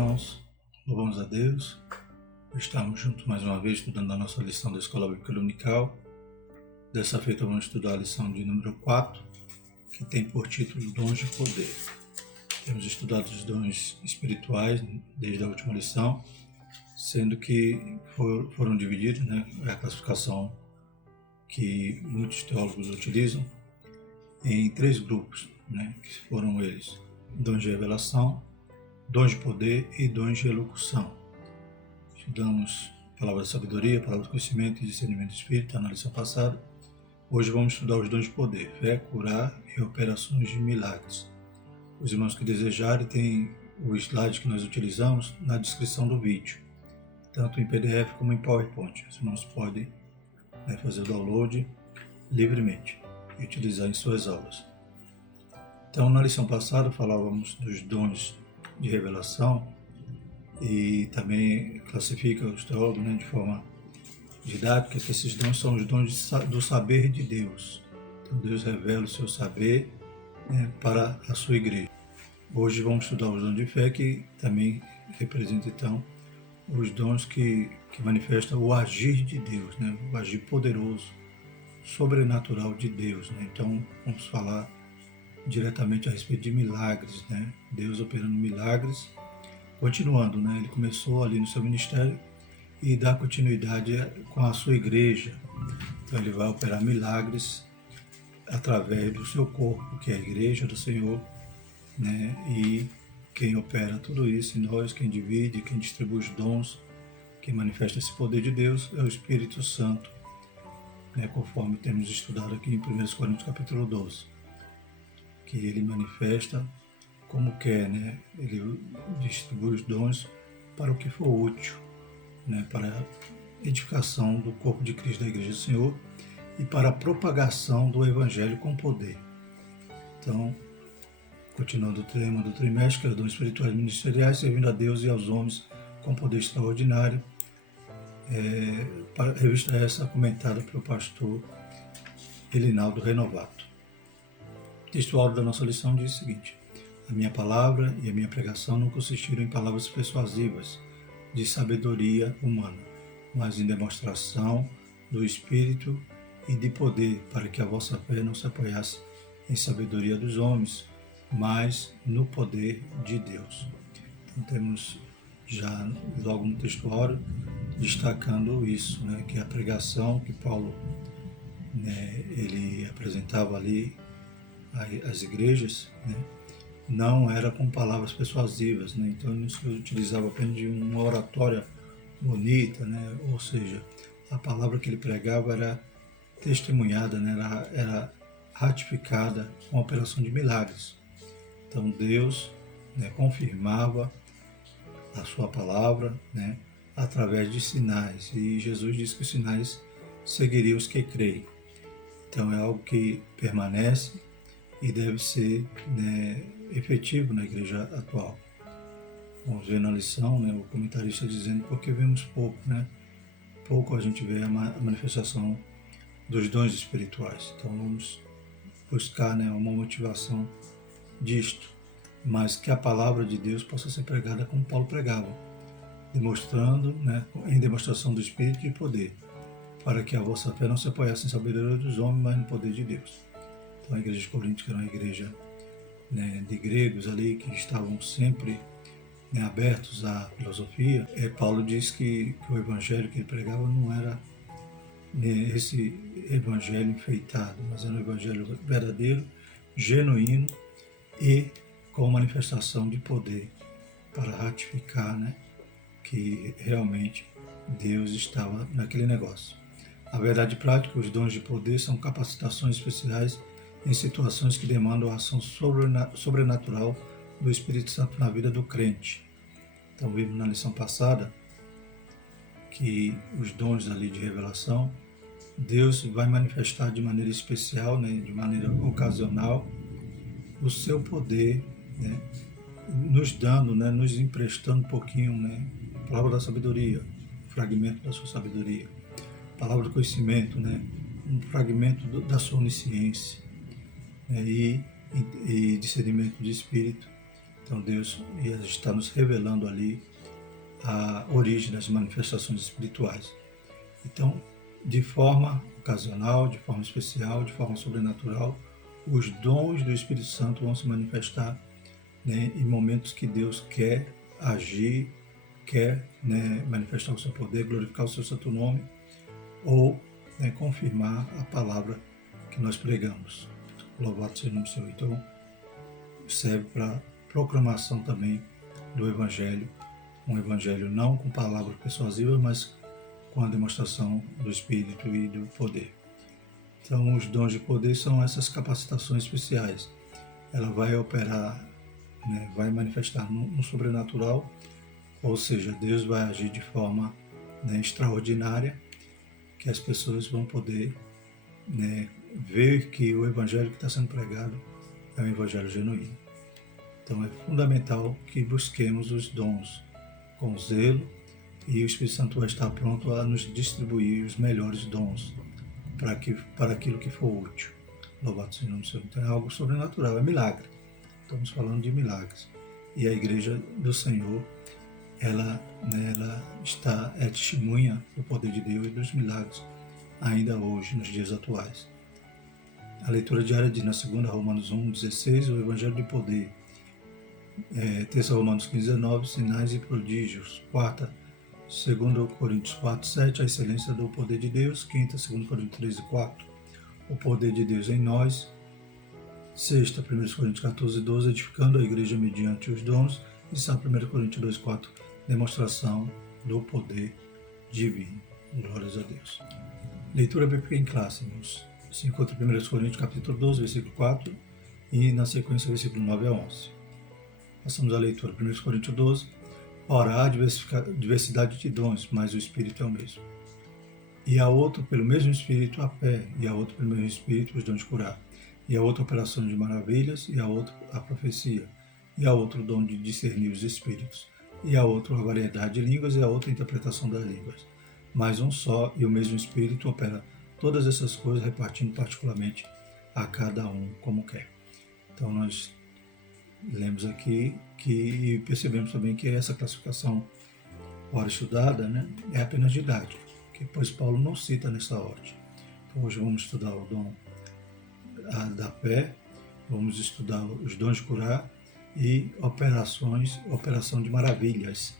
irmãos, louvamos a Deus. Estamos juntos mais uma vez estudando a nossa lição da Escola Bíblica Dominical. Dessa feita vamos estudar a lição de número 4, que tem por título Dons de Poder. Temos estudado os dons espirituais desde a última lição, sendo que foram divididos, a classificação que muitos teólogos utilizam, em 3 grupos, que foram eles: dons de revelação, dons de poder e dons de elocução. Estudamos palavra de sabedoria, palavra de conhecimento e discernimento do espírito na lição passada. Hoje vamos estudar os dons de poder: fé, curar e operações de milagres. Os irmãos que desejarem têm o slide que nós utilizamos na descrição do vídeo, tanto em PDF como em PowerPoint. Os irmãos podem fazer o download livremente e utilizar em suas aulas. Então, na lição passada falávamos dos dons de revelação e também classifica os teólogos de forma didática que esses dons são os dons do saber de Deus. Então, Deus revela o seu saber para a sua igreja. Hoje vamos estudar os dons de fé, que também representa então os dons que manifestam o agir de Deus, o agir poderoso, sobrenatural de Deus. Então, vamos falar diretamente a respeito de milagres, Deus operando milagres, continuando, Ele começou ali no seu ministério e dá continuidade com a sua igreja. Então ele vai operar milagres através do seu corpo, que é a igreja do Senhor, e quem opera tudo isso em nós, quem divide, quem distribui os dons, quem manifesta esse poder de Deus é o Espírito Santo, conforme temos estudado aqui em 1 Coríntios capítulo 12. Que ele manifesta como quer, ele distribui os dons para o que for útil, para a edificação do corpo de Cristo da Igreja do Senhor e para a propagação do Evangelho com poder. Então, continuando o tema do trimestre, que é dons espirituais ministeriais, servindo a Deus e aos homens com poder extraordinário. A revista essa comentada pelo pastor Elinaldo Renovato. O texto áudio da nossa lição diz o seguinte: a minha palavra e a minha pregação não consistiram em palavras persuasivas de sabedoria humana, mas em demonstração do Espírito e de poder, para que a vossa fé não se apoiasse em sabedoria dos homens, mas no poder de Deus. Então temos já logo no texto áudio destacando isso, que a pregação que Paulo ele apresentava ali às igrejas, não era com palavras persuasivas, então não se utilizava apenas de uma oratória bonita, ou seja, a palavra que ele pregava era testemunhada, era ratificada com a operação de milagres. Então Deus confirmava a sua palavra através de sinais, e Jesus disse que os sinais seguiriam os que creem. Então é algo que permanece e deve ser efetivo na igreja atual. Vamos ver na lição, o comentarista dizendo porque vemos pouco, pouco a gente vê a manifestação dos dons espirituais. Então vamos buscar uma motivação disto, mas que a palavra de Deus possa ser pregada como Paulo pregava, demonstrando, em demonstração do Espírito e poder, para que a vossa fé não se apoiasse em sabedoria dos homens, mas no poder de Deus. Então a igreja de Corinto, que era uma igreja de gregos ali, que estavam sempre abertos à filosofia, Paulo diz que o evangelho que ele pregava não era esse evangelho enfeitado, mas era um evangelho verdadeiro, genuíno e com manifestação de poder para ratificar que realmente Deus estava naquele negócio. A verdade prática, os dons de poder são capacitações especiais em situações que demandam a ação sobrenatural do Espírito Santo na vida do crente. Então vimos na lição passada que os dons ali de revelação, Deus vai manifestar de maneira especial, de maneira ocasional, o seu poder, nos dando, nos emprestando um pouquinho, a palavra da sabedoria, um fragmento da sua sabedoria, a palavra do conhecimento, um fragmento da sua onisciência, e discernimento de espírito. Então Deus está nos revelando ali a origem das manifestações espirituais. Então, de forma ocasional, de forma especial, de forma sobrenatural, os dons do Espírito Santo vão se manifestar, né, em momentos que Deus quer agir, quer, né, manifestar o seu poder, glorificar o seu santo nome, ou, né, confirmar a palavra que nós pregamos. Louvado seja o nome do Senhor. Então, serve para proclamação também do Evangelho, um Evangelho não com palavras persuasivas, mas com a demonstração do Espírito e do poder. Então, os dons de poder são essas capacitações especiais. Ela vai operar, né, vai manifestar no sobrenatural, ou seja, Deus vai agir de forma, né, extraordinária, que as pessoas vão poder, né, ver que o Evangelho que está sendo pregado é um Evangelho genuíno. Então, é fundamental que busquemos os dons com zelo, e o Espírito Santo vai estar pronto a nos distribuir os melhores dons para aquilo que for útil. Louvado seja o nome do Senhor. Então é algo sobrenatural, é milagre. Estamos falando de milagres. E a Igreja do Senhor, ela é testemunha do poder de Deus e dos milagres ainda hoje, nos dias atuais. A leitura diária diz na segunda, Romanos 1:16, o Evangelho de poder. Terça, Romanos 15:19, sinais e prodígios. Quarta, 2 Coríntios 4:7, a excelência do poder de Deus. Quinta, 2 Coríntios 13:4, o poder de Deus em nós. Sexta, 1 Coríntios 14:12, edificando a igreja mediante os dons. E 1 Coríntios 2:4, demonstração do poder divino. Glórias a Deus. Leitura bíblica em classe. Se encontra em 1 Coríntios capítulo 12, versículo 4, e na sequência, versículo 9 a 11. Passamos à leitura. 1 Coríntios 12. Ora, há diversidade de dons, mas o Espírito é o mesmo. E há outro pelo mesmo Espírito a fé, e há outro pelo mesmo Espírito os dons de curar, e há outra operação de maravilhas, e há outro a profecia, e há outro dom de discernir os Espíritos, e há outro a variedade de línguas, e há outra a interpretação das línguas. Mas um só e o mesmo Espírito opera todas essas coisas, repartindo particularmente a cada um como quer. Então nós lemos aqui e percebemos também que essa classificação, hora estudada, né, é apenas didática, pois Paulo não cita nessa ordem. Então hoje vamos estudar o dom da fé, vamos estudar os dons de curar e operação de maravilhas.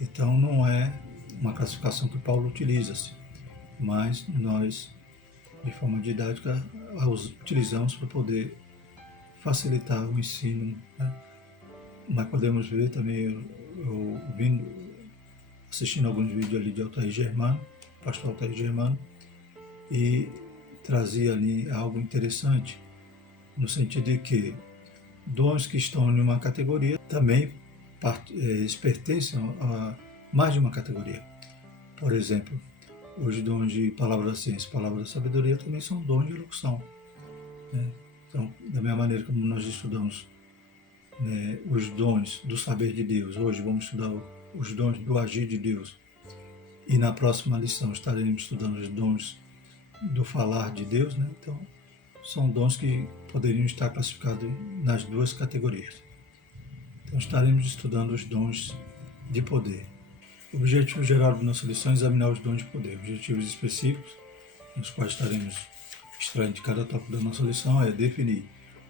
Então não é uma classificação que Paulo utiliza-se, mas nós, de forma didática, a utilizamos para poder facilitar o ensino, né? Mas podemos ver também, eu assistindo alguns vídeos ali de Altair Germano, pastor Altair Germano, e trazia ali algo interessante, no sentido de que dons que estão em uma categoria também eles pertencem a mais de uma categoria. Por exemplo, os dons de palavra da ciência, palavra da sabedoria também são dons de elocução, né? Então, da mesma maneira como nós estudamos, né, os dons do saber de Deus, hoje vamos estudar os dons do agir de Deus, e na próxima lição estaremos estudando os dons do falar de Deus, né? Então, são dons que poderiam estar classificados nas duas categorias. Então, estaremos estudando os dons de poder. O objetivo geral da nossa lição é examinar os dons de poder. Objetivos específicos, nos quais estaremos extraindo de cada tópico da nossa lição, é definir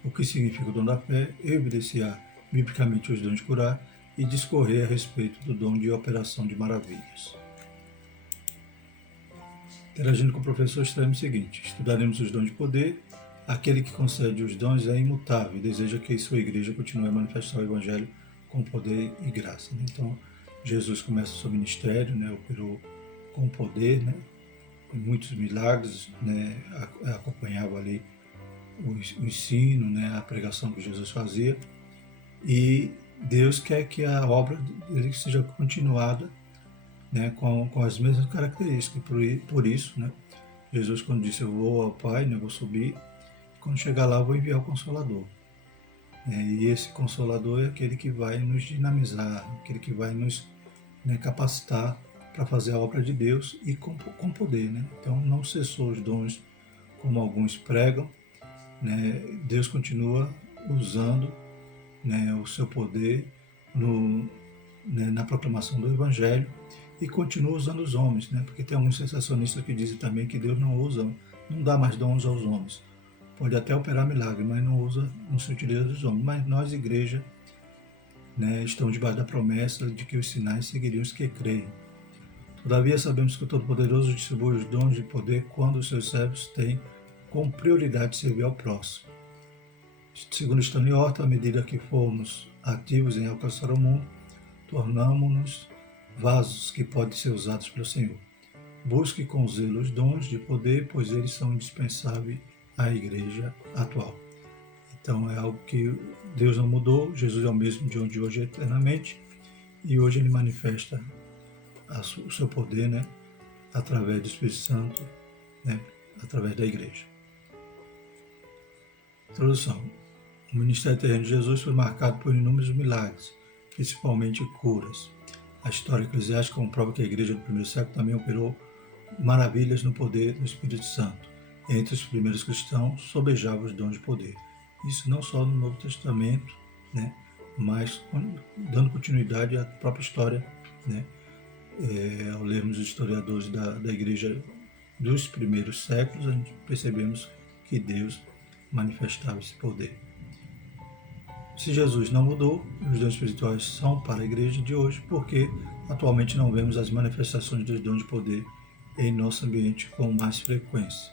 o que significa o dom da fé, evidenciar biblicamente os dons de curar e discorrer a respeito do dom de operação de maravilhas. Interagindo com o professor, estaremos o seguinte: estudaremos os dons de poder. Aquele que concede os dons é imutável e deseja que sua igreja continue a manifestar o Evangelho com poder e graça. Então, Jesus começa o seu ministério, né, operou com poder, né, muitos milagres, né, acompanhava ali o ensino, né, a pregação que Jesus fazia, e Deus quer que a obra dele seja continuada, né, com as mesmas características. Por isso, né, Jesus, quando disse: eu vou ao Pai, né, vou subir, quando chegar lá eu vou enviar o Consolador. E esse Consolador é aquele que vai nos dinamizar, aquele que vai nos, né, capacitar para fazer a obra de Deus e com poder, né? Então não cessou os dons como alguns pregam, né? Deus continua usando né, o seu poder na proclamação do Evangelho e continua usando os homens, né, porque tem alguns sensacionistas que dizem também que Deus não dá mais dons aos homens. Pode até operar milagre, mas não se utiliza dos homens. Mas nós, igreja, né, estamos debaixo da promessa de que os sinais seguiriam os que creem. Todavia sabemos que o Todo-Poderoso distribui os dons de poder quando os seus servos têm como prioridade servir ao próximo. Segundo Stanley Horta, à medida que formos ativos em alcançar o mundo, tornamos-nos vasos que podem ser usados pelo Senhor. Busque com zelo os dons de poder, pois eles são indispensáveis à igreja atual. Então é algo que Deus não mudou, Jesus é o mesmo de onde hoje eternamente, e hoje ele manifesta o seu poder, né, através do Espírito Santo, né, através da igreja. Introdução. O ministério terreno de Jesus foi marcado por inúmeros milagres, principalmente curas. A história eclesiástica comprova que a igreja do primeiro século também operou maravilhas no poder do Espírito Santo. Entre os primeiros cristãos, sobejava os dons de poder. Isso não só no Novo Testamento, né, mas dando continuidade à própria história, né, ao lermos os historiadores da igreja dos primeiros séculos, a gente percebemos que Deus manifestava esse poder. Se Jesus não mudou, os dons espirituais são para a igreja de hoje, porque atualmente não vemos as manifestações dos dons de poder em nosso ambiente com mais frequência.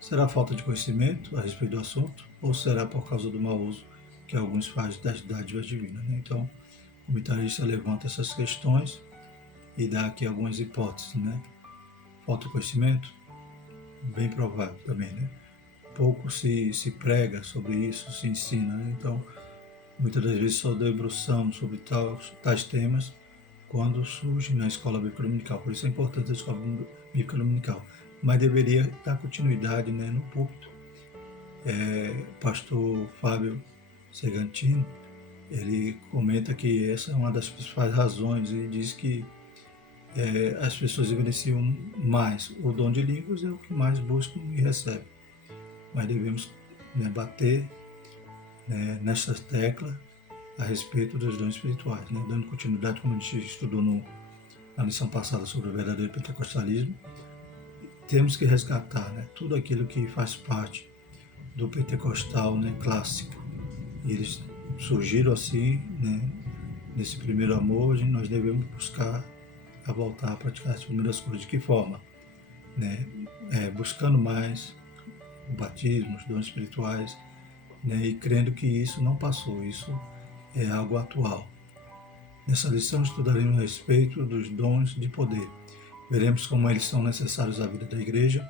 Será falta de conhecimento a respeito do assunto, ou será por causa do mau uso que alguns fazem das dádivas divinas? Então, o comentarista levanta essas questões e dá aqui algumas hipóteses, né? Falta de conhecimento? Bem provável também, né? Pouco se prega sobre isso, se ensina, né? Então, muitas das vezes só debruçamos sobre tais temas quando surge na escola bíblica dominical. Por isso é importante a escola bíblica dominical. Mas deveria dar continuidade, né, no púlpito. Pastor Fábio Segantino, ele comenta que essa é uma das principais razões. Ele diz que as pessoas evidenciam mais o dom de línguas, é o que mais buscam e recebem. Mas devemos, né, bater, né, nessa tecla a respeito dos dons espirituais, né, dando continuidade, como a gente estudou na lição passada sobre o verdadeiro pentecostalismo. Temos que resgatar, né, tudo aquilo que faz parte do pentecostal, né, clássico. E eles surgiram assim, né, nesse primeiro amor, e nós devemos buscar a voltar a praticar as primeiras coisas. De que forma? Né, buscando mais o batismo, os dons espirituais, né, e crendo que isso não passou, isso é algo atual. Nessa lição estudaremos a respeito dos dons de poder. Veremos como eles são necessários à vida da igreja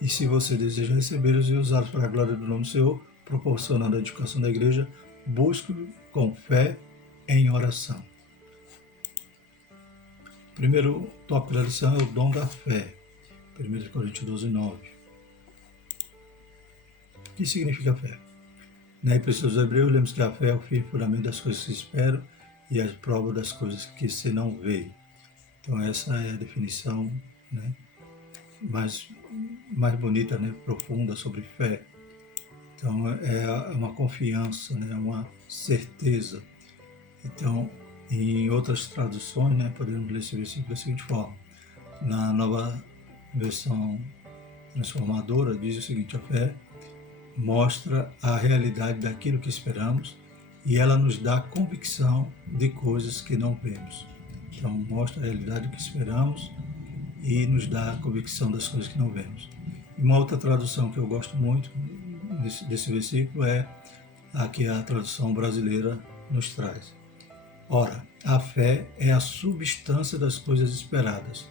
e se você deseja recebê-los e usá-los para a glória do nome do Senhor, proporcionando a edificação da igreja, busque com fé em oração. O primeiro tópico da lição é o dom da fé. 1 Coríntios 12, 9. O que significa fé? Na Epístola dos Hebreus, lemos que a fé é o firme fundamento das coisas que se esperam e a prova das coisas que se não vê. Então essa é a definição, né, mais bonita, né, profunda sobre fé. Então é uma confiança, né, uma certeza. Então, em outras traduções, né, podemos ler esse versículo da seguinte forma. Na nova versão transformadora diz o seguinte: a fé mostra a realidade daquilo que esperamos e ela nos dá convicção de coisas que não vemos. Então, mostra a realidade do que esperamos e nos dá a convicção das coisas que não vemos. E uma outra tradução que eu gosto muito desse versículo é a que a tradução brasileira nos traz. Ora, a fé é a substância das coisas esperadas,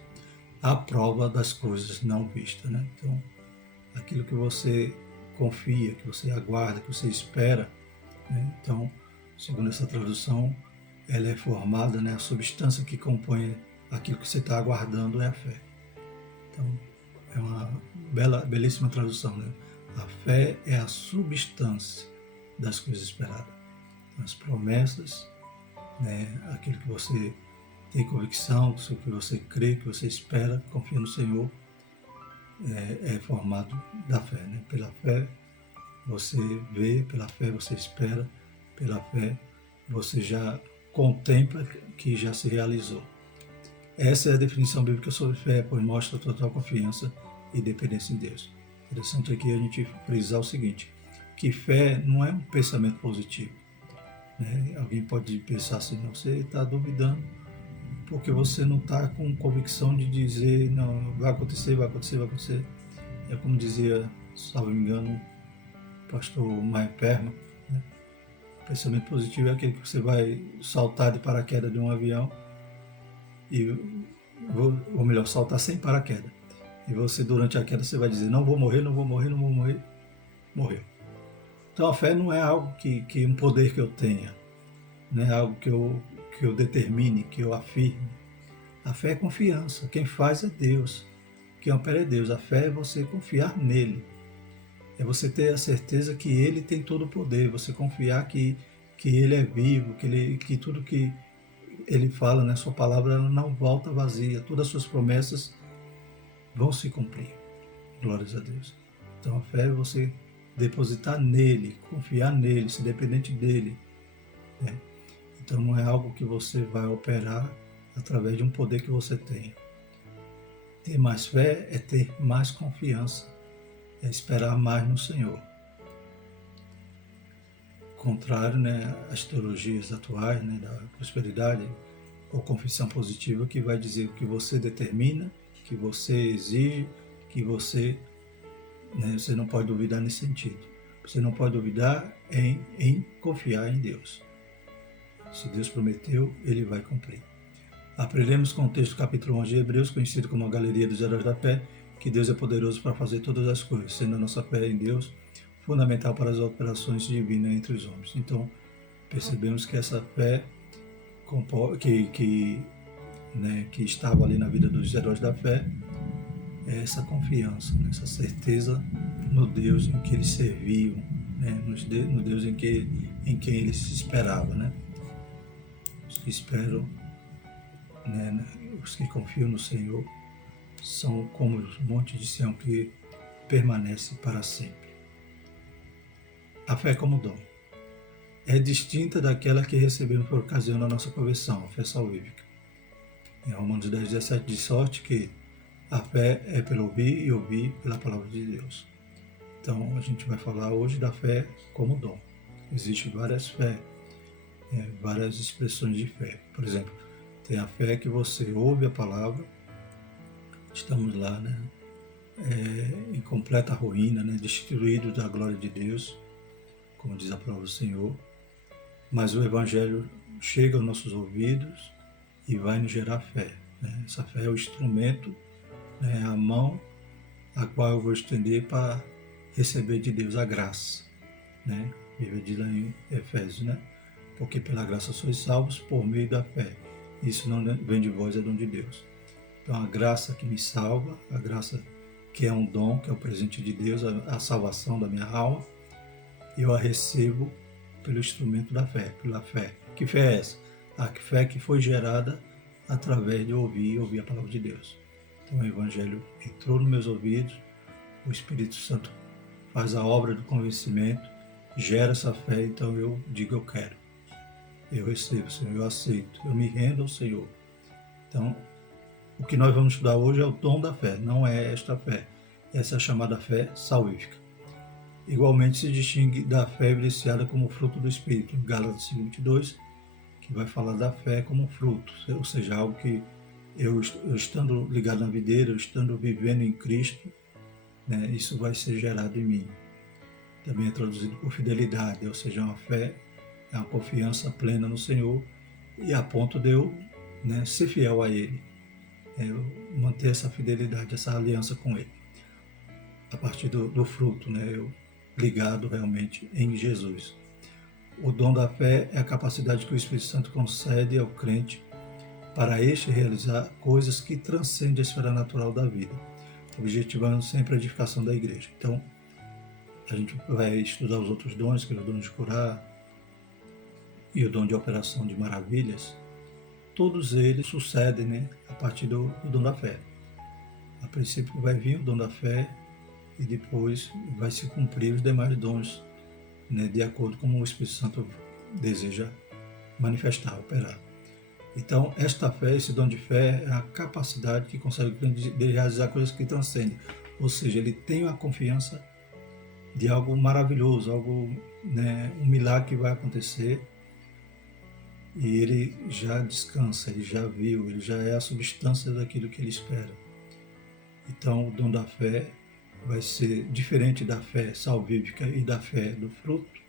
a prova das coisas não vistas, né? Então, aquilo que você confia, que você aguarda, que você espera, né? Então, segundo essa tradução, ela é formada, né? A substância que compõe aquilo que você está aguardando é a fé. Então, é uma belíssima tradução, né? A fé é a substância das coisas esperadas. Então, as promessas, né? Aquilo que você tem convicção, que você crê, que você espera, confia no Senhor, é formado da fé, né? Pela fé você vê, pela fé você espera, Pela fé, você já contempla que já se realizou. Essa é a definição bíblica sobre fé, pois mostra total confiança e dependência em Deus. Interessante aqui a gente frisar o seguinte, que fé não é um pensamento positivo. Né? Alguém pode pensar assim, não, você está duvidando porque você não está com convicção de dizer, não, vai acontecer, vai acontecer, vai acontecer. É como dizia, salvo engano, o pastor Maia Perma, né? O pensamento positivo é aquele que você vai saltar de paraquedas de um avião, ou melhor, saltar sem paraquedas. E você, durante a queda, você vai dizer, não vou morrer, não vou morrer, não vou morrer. Morreu. Então a fé não é algo que um poder que eu tenha, não é algo que eu determine, que eu afirme. A fé é confiança. Quem faz é Deus. Quem opera é Deus. A fé é você confiar nele. É você ter a certeza que ele tem todo o poder. Você confiar que ele é vivo, que tudo que ele fala na sua palavra ela não volta vazia. Todas as suas promessas vão se cumprir. Glórias a Deus. Então a fé é você depositar nele, confiar nele, ser dependente dele. Né? Então não é algo que você vai operar através de um poder que você tenha. Ter mais fé é ter mais confiança, é esperar mais no Senhor. Contrário, né, às teologias atuais, né, da prosperidade ou confissão positiva, que vai dizer o que você determina, que você exige, que você não pode duvidar nesse sentido. Você não pode duvidar em confiar em Deus. Se Deus prometeu, ele vai cumprir. Aprendemos com o texto do capítulo 11 de Hebreus, conhecido como a galeria dos heróis da fé, que Deus é poderoso para fazer todas as coisas, sendo a nossa fé em Deus fundamental para as operações divinas entre os homens. Então, percebemos que essa fé que estava ali na vida dos heróis da fé é essa confiança, essa certeza no Deus em que eles serviam, né? No Deus em quem eles se esperavam. Né? Os que esperam, né? Os que confiam no Senhor, são como os montes de Sião que permanece para sempre. A fé como dom é distinta daquela que recebemos por ocasião da nossa conversão, a fé salvífica. Em Romanos 10:17 diz sorte que a fé é pelo ouvir e ouvir pela palavra de Deus. Então a gente vai falar hoje da fé como dom. Existem várias fé, várias expressões de fé. Por exemplo, tem a fé que você ouve a palavra, estamos lá, né? Em completa ruína, né? Destruídos da glória de Deus, como diz a palavra do Senhor. Mas o Evangelho chega aos nossos ouvidos e vai nos gerar fé. Né? Essa fé é o instrumento, né? A mão a qual eu vou estender para receber de Deus a graça. Né? Bíblia diz lá em Efésios, né? Porque pela graça sois salvos por meio da fé. Isso não vem de vós, é dom de Deus. Então a graça que me salva, a graça que é um dom, que é o presente de Deus, a salvação da minha alma, eu a recebo pelo instrumento da fé, pela fé. Que fé é essa? A fé que foi gerada através de ouvir a palavra de Deus. Então o Evangelho entrou nos meus ouvidos, o Espírito Santo faz a obra do convencimento, gera essa fé, então eu digo eu quero. Eu recebo, Senhor, eu aceito, eu me rendo ao Senhor. Então, o que nós vamos estudar hoje é o dom da fé, não é esta fé. Essa é a chamada fé salvífica. Igualmente se distingue da fé evidenciada como fruto do Espírito, em Gálatas 5:22, que vai falar da fé como fruto, ou seja, algo que eu estando ligado na videira, eu estando vivendo em Cristo, né, isso vai ser gerado em mim. Também é traduzido por fidelidade, ou seja, uma fé, é uma confiança plena no Senhor, e a ponto de eu, né, ser fiel a Ele, eu manter essa fidelidade, essa aliança com Ele. A partir do fruto, né, eu ligado realmente em Jesus. O dom da fé é a capacidade que o Espírito Santo concede ao crente para este realizar coisas que transcendem a esfera natural da vida, objetivando sempre a edificação da igreja. Então, a gente vai estudar os outros dons, que é o dom de curar e o dom de operação de maravilhas. Todos eles sucedem, né, a partir do dom da fé. A princípio vai vir o dom da fé e depois vai se cumprir os demais dons, né, de acordo com o Espírito Santo deseja manifestar, operar. Então, esta fé, esse dom de fé, é a capacidade que consegue de realizar coisas que transcendem. Ou seja, ele tem a confiança de algo maravilhoso, algo, né, um milagre que vai acontecer, e ele já descansa, ele já viu, ele já é a substância daquilo que ele espera. Então, o dom da fé vai ser diferente da fé salvífica e da fé do fruto,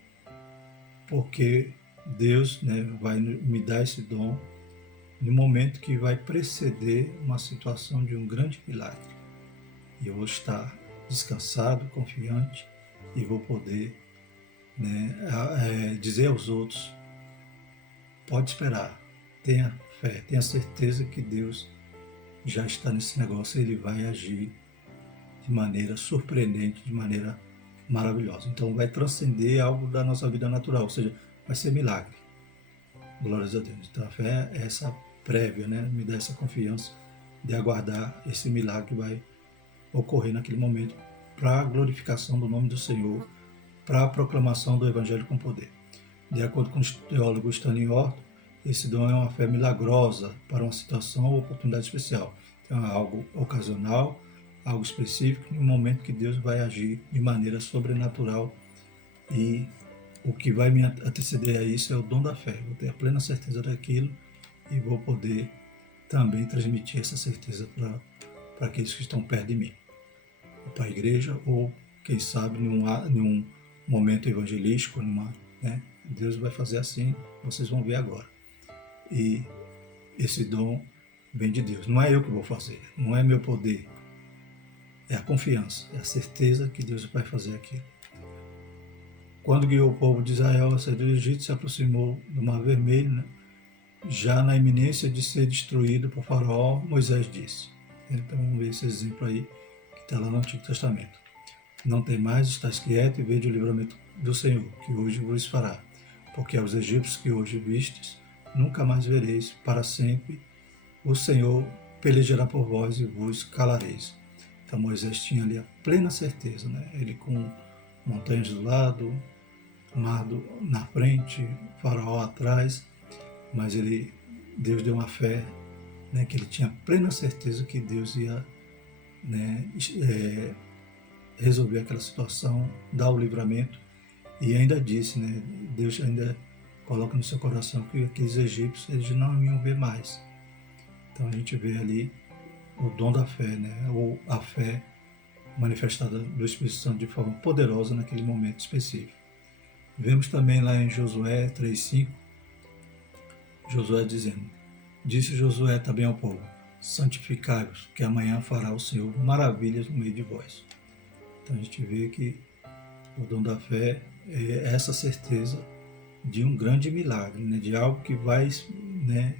porque Deus, né, vai me dar esse dom no momento que vai preceder uma situação de um grande milagre. E eu vou estar descansado, confiante, e vou poder, né, dizer aos outros: pode esperar, tenha fé, tenha certeza que Deus já está nesse negócio, ele vai agir de maneira surpreendente, de maneira maravilhosa. Então vai transcender algo da nossa vida natural, ou seja, vai ser milagre. Glórias a Deus. Então a fé é essa prévia, né? Me dá essa confiança de aguardar esse milagre que vai ocorrer naquele momento para a glorificação do nome do Senhor, para a proclamação do Evangelho com poder. De acordo com o teólogo Stanley Orton, esse dom é uma fé milagrosa para uma situação ou oportunidade especial. Então é algo ocasional, algo específico, em um momento que Deus vai agir de maneira sobrenatural, e o que vai me anteceder a isso é o dom da fé. Vou ter a plena certeza daquilo e vou poder também transmitir essa certeza para aqueles que estão perto de mim, para a igreja, ou quem sabe num momento evangelístico, né? Deus vai fazer assim, vocês vão ver agora. E esse dom vem de Deus. Não é eu que vou fazer, não é meu poder. É a confiança, é a certeza que Deus vai fazer aquilo. Quando guiou o povo de Israel a sair do Egito, se aproximou do Mar Vermelho, né? Já na iminência de ser destruído por Faraó, Moisés disse. Então vamos ver esse exemplo aí, que está lá no Antigo Testamento. Não tem mais, estás quieto e vede o livramento do Senhor, que hoje vos fará. Porque aos egípcios que hoje vistes, nunca mais vereis, para sempre o Senhor pelejará por vós e vos calareis. Então Moisés tinha ali a plena certeza, né? Ele com montanhas do lado, mar na frente, Faraó atrás, mas Deus deu uma fé, né, que ele tinha plena certeza que Deus ia, né, resolver aquela situação, dar o livramento, e ainda disse, né, Deus ainda coloca no seu coração que aqueles egípcios eles não iam ver mais. Então a gente vê ali o dom da fé, né, ou a fé manifestada do Espírito Santo de forma poderosa naquele momento específico. Vemos também lá em Josué 3,5, Josué dizendo: disse Josué também ao povo: santificai-vos, que amanhã fará o Senhor maravilhas no meio de vós. Então a gente vê que o dom da fé é essa certeza de um grande milagre, né? De algo que vai, né,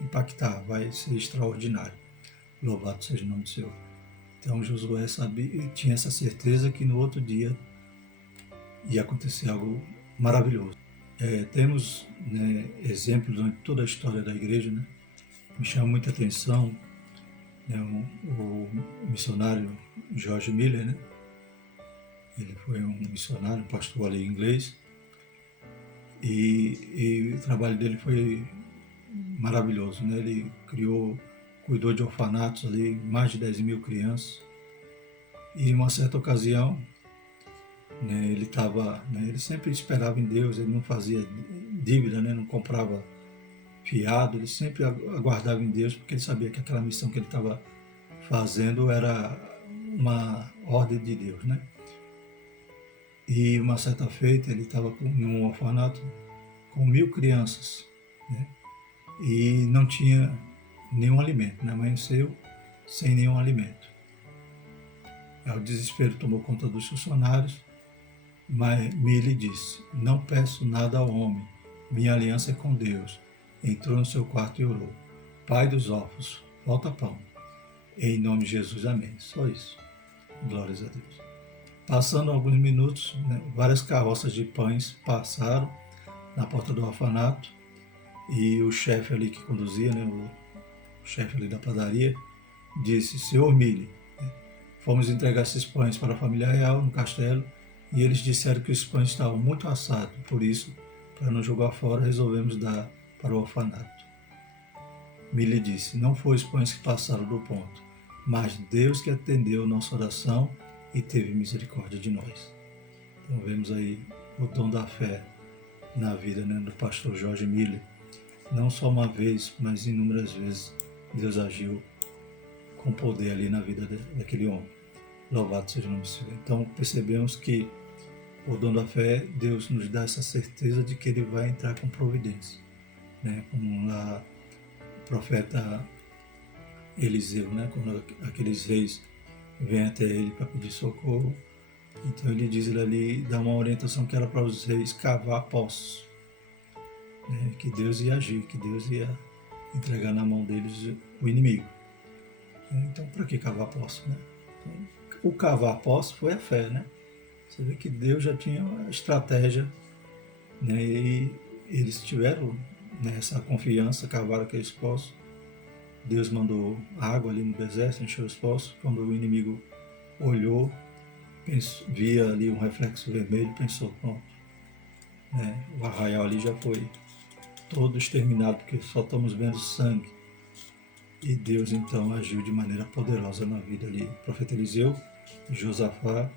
impactar, vai ser extraordinário. Louvado seja o nome do Senhor. Então Josué tinha essa certeza que no outro dia ia acontecer algo maravilhoso. Temos, né, exemplos durante toda a história da igreja, né? Me chama muita atenção, né, o missionário George Miller, né? Ele foi um missionário, um pastor ali inglês, e o trabalho dele foi maravilhoso, né? Ele cuidou de orfanatos ali, mais de 10.000 crianças, e em uma certa ocasião, né, ele sempre esperava em Deus, ele não fazia dívida, né, não comprava fiado, ele sempre aguardava em Deus, porque ele sabia que aquela missão que ele estava fazendo era uma ordem de Deus, né? E uma certa feita ele estava em um orfanato com 1.000 crianças, né? E não tinha nenhum alimento, né? Amanheceu sem nenhum alimento. Aí o desespero tomou conta dos funcionários, mas Miller disse: não peço nada ao homem, minha aliança é com Deus. Entrou no seu quarto e orou: Pai dos órfãos, falta pão. Em nome de Jesus, amém. Só isso. Glórias a Deus. Passando alguns minutos, né, várias carroças de pães passaram na porta do orfanato, e o chefe ali que conduzia, né, o chefe ali da padaria, disse: Senhor Miller, fomos entregar esses pães para a família real no castelo, e eles disseram que os pães estavam muito assados, por isso para não jogar fora, resolvemos dar para o orfanato. Milly disse: não foi os pães que passaram do ponto, mas Deus que atendeu nossa oração e teve misericórdia de nós. Então vemos aí o dom da fé na vida, né, do pastor George Milly. Não só uma vez, mas inúmeras vezes Deus agiu com poder ali na vida daquele homem. Louvado seja o nome do Senhor. Então percebemos que o dom da fé, Deus nos dá essa certeza de que Ele vai entrar com providência, né? Como lá o profeta Eliseu, né? Quando aqueles reis vêm até ele para pedir socorro, então ele diz ali, dá uma orientação que era para os reis cavar poços, né? Que Deus ia agir, que Deus ia entregar na mão deles o inimigo. Então, para que cavar poços, né? Então, o cavar poços foi a fé, né? Você vê que Deus já tinha uma estratégia, né? E eles tiveram, né, essa confiança, cavaram aqueles poços. Deus mandou água ali no deserto, encheu os poços. Quando o inimigo olhou, via ali um reflexo vermelho, pensou, pronto, né? O arraial ali já foi todo exterminado, porque só estamos vendo sangue. E Deus então agiu de maneira poderosa na vida ali, do profeta Eliseu, de Josafá,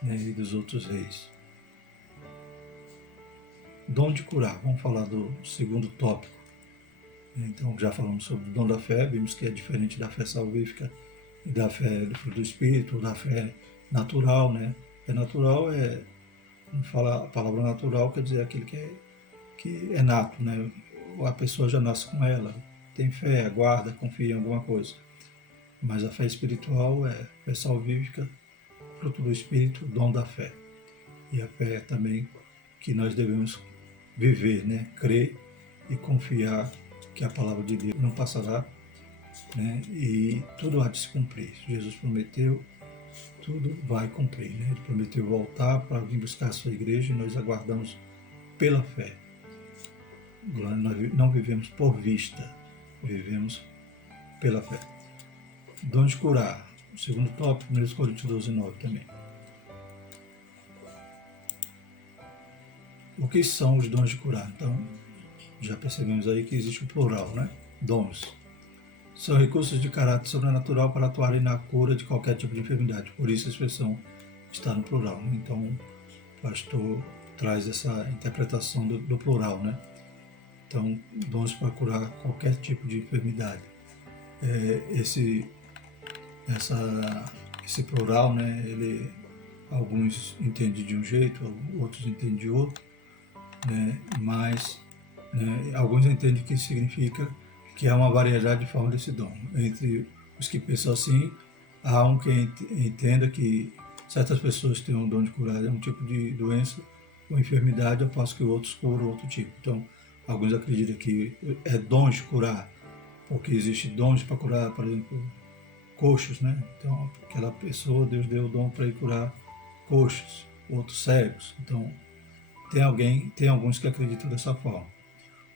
né, e dos outros reis. Dom de curar, vamos falar do segundo tópico. Então já falamos sobre o dom da fé, vimos que é diferente da fé salvífica e da fé do fruto do Espírito, da fé natural, né? Fé natural quando fala a palavra natural, quer dizer aquele que é nato, né? A pessoa já nasce com ela, tem fé, aguarda, confia em alguma coisa. Mas a fé espiritual é fé salvífica, fruto do Espírito, dom da fé. E a fé também que nós devemos viver, né? Crer e confiar que a palavra de Deus não passará, né? E tudo há de se cumprir. Jesus prometeu, tudo vai cumprir, né? Ele prometeu voltar para vir buscar a sua igreja e nós aguardamos pela fé. Nós não vivemos por vista, vivemos pela fé. Dom de curar. O segundo tópico, 1 Coríntios 12, 9 também. O que são os dons de curar? Então, já percebemos aí que existe o plural, né? Dons. São recursos de caráter sobrenatural para atuarem na cura de qualquer tipo de enfermidade. Por isso a expressão está no plural, né? Então, o pastor traz essa interpretação do plural, né? Então, dons para curar qualquer tipo de enfermidade. Esse plural, né? Alguns entendem de um jeito, outros entendem de outro, né? Mas alguns entendem que significa que há uma variedade de formas desse dom. Entre os que pensam assim, há um que entenda que certas pessoas têm um dom de curar um tipo de doença ou enfermidade, ao passo que outros curam outro tipo. Então, alguns acreditam que é dom de curar, porque existe dons para curar, por exemplo, coxos, né? Então, aquela pessoa, Deus deu o dom para ir curar coxos, outros cegos. Então, tem alguns que acreditam dessa forma.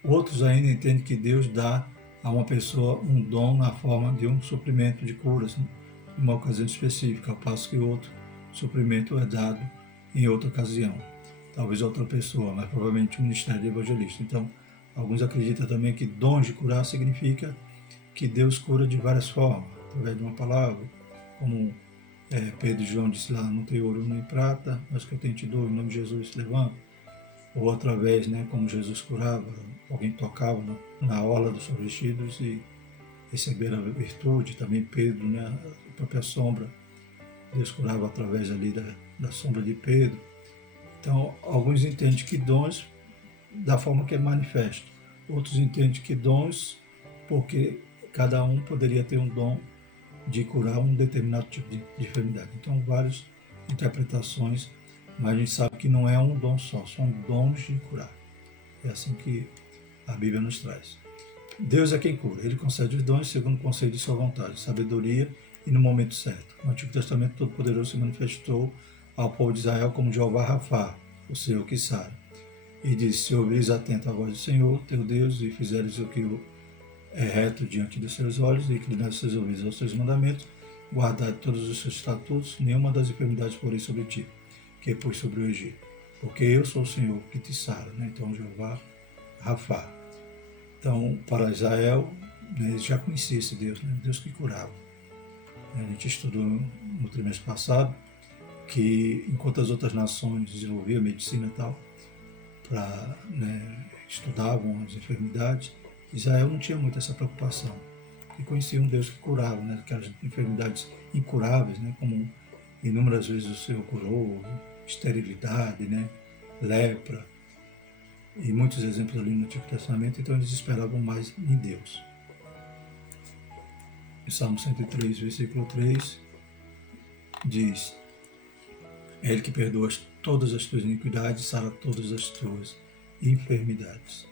Outros ainda entendem que Deus dá a uma pessoa um dom na forma de um suprimento de curas, né, em uma ocasião específica, ao passo que outro suprimento é dado em outra ocasião. Talvez outra pessoa, mas provavelmente um ministério de evangelista. Então, alguns acreditam também que dom de curar significa que Deus cura de várias formas, através de uma palavra, como Pedro e João disse lá, não tem ouro nem prata, mas que eu tenho te dou, em nome de Jesus se levanta. Ou através, né, como Jesus curava, alguém tocava na orla dos seus vestidos e receber a virtude. Também Pedro, né, a própria sombra, Deus curava através ali da sombra de Pedro. Então, alguns entendem que dons da forma que é manifesto, outros entendem que dons porque cada um poderia ter um dom de curar um determinado tipo de enfermidade. Então, várias interpretações, mas a gente sabe que não é um dom só, são dons de curar. É assim que a Bíblia nos traz. Deus é quem cura, Ele concede os dons segundo o conselho de sua vontade, sabedoria e no momento certo. No Antigo Testamento, Todo-Poderoso se manifestou ao povo de Israel como Jeová Rafá, o Senhor que sara. E disse: se ouvires atento à voz do Senhor, teu Deus, e fizeres o que é reto diante dos seus olhos, e inclinares seus ouvidos aos seus mandamentos, guardar todos os seus estatutos, nenhuma das enfermidades porém sobre ti, que pôs sobre o Egito. porque eu sou o Senhor que te sara, né? Então Jeová Rafá. Então, para Israel, né, eles já conheciam esse Deus, né? Deus que curava. A gente estudou no trimestre passado que, enquanto as outras nações desenvolviam medicina e tal, estudavam as enfermidades, Israel não tinha muito essa preocupação, porque conhecia um Deus que curava, né? Aquelas enfermidades incuráveis, né? Como inúmeras vezes o Senhor curou, esterilidade, né? Lepra, e muitos exemplos ali no Antigo Testamento, então eles esperavam mais em Deus. Em Salmo 103, versículo 3, diz: é Ele que perdoa todas as tuas iniquidades, sara todas as tuas enfermidades.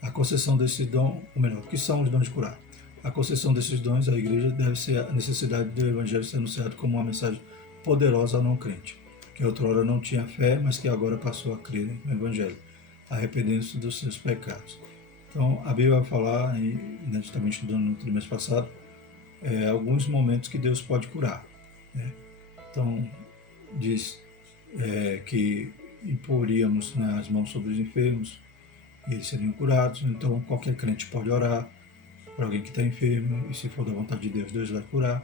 A concessão desse dom, ou melhor, o que são os dons de curar? A concessão desses dons à igreja deve ser a necessidade do evangelho ser anunciado como uma mensagem poderosa ao não crente, que outrora não tinha fé, mas que agora passou a crer no evangelho, arrependendo-se dos seus pecados. Então, a Bíblia vai falar, e a gente também estudando no trimestre passado, alguns momentos que Deus pode curar, né? Então, diz que imporíamos, né, as mãos sobre os enfermos e eles seriam curados. Então, qualquer crente pode orar para alguém que está enfermo, e se for da vontade de Deus, Deus vai curar.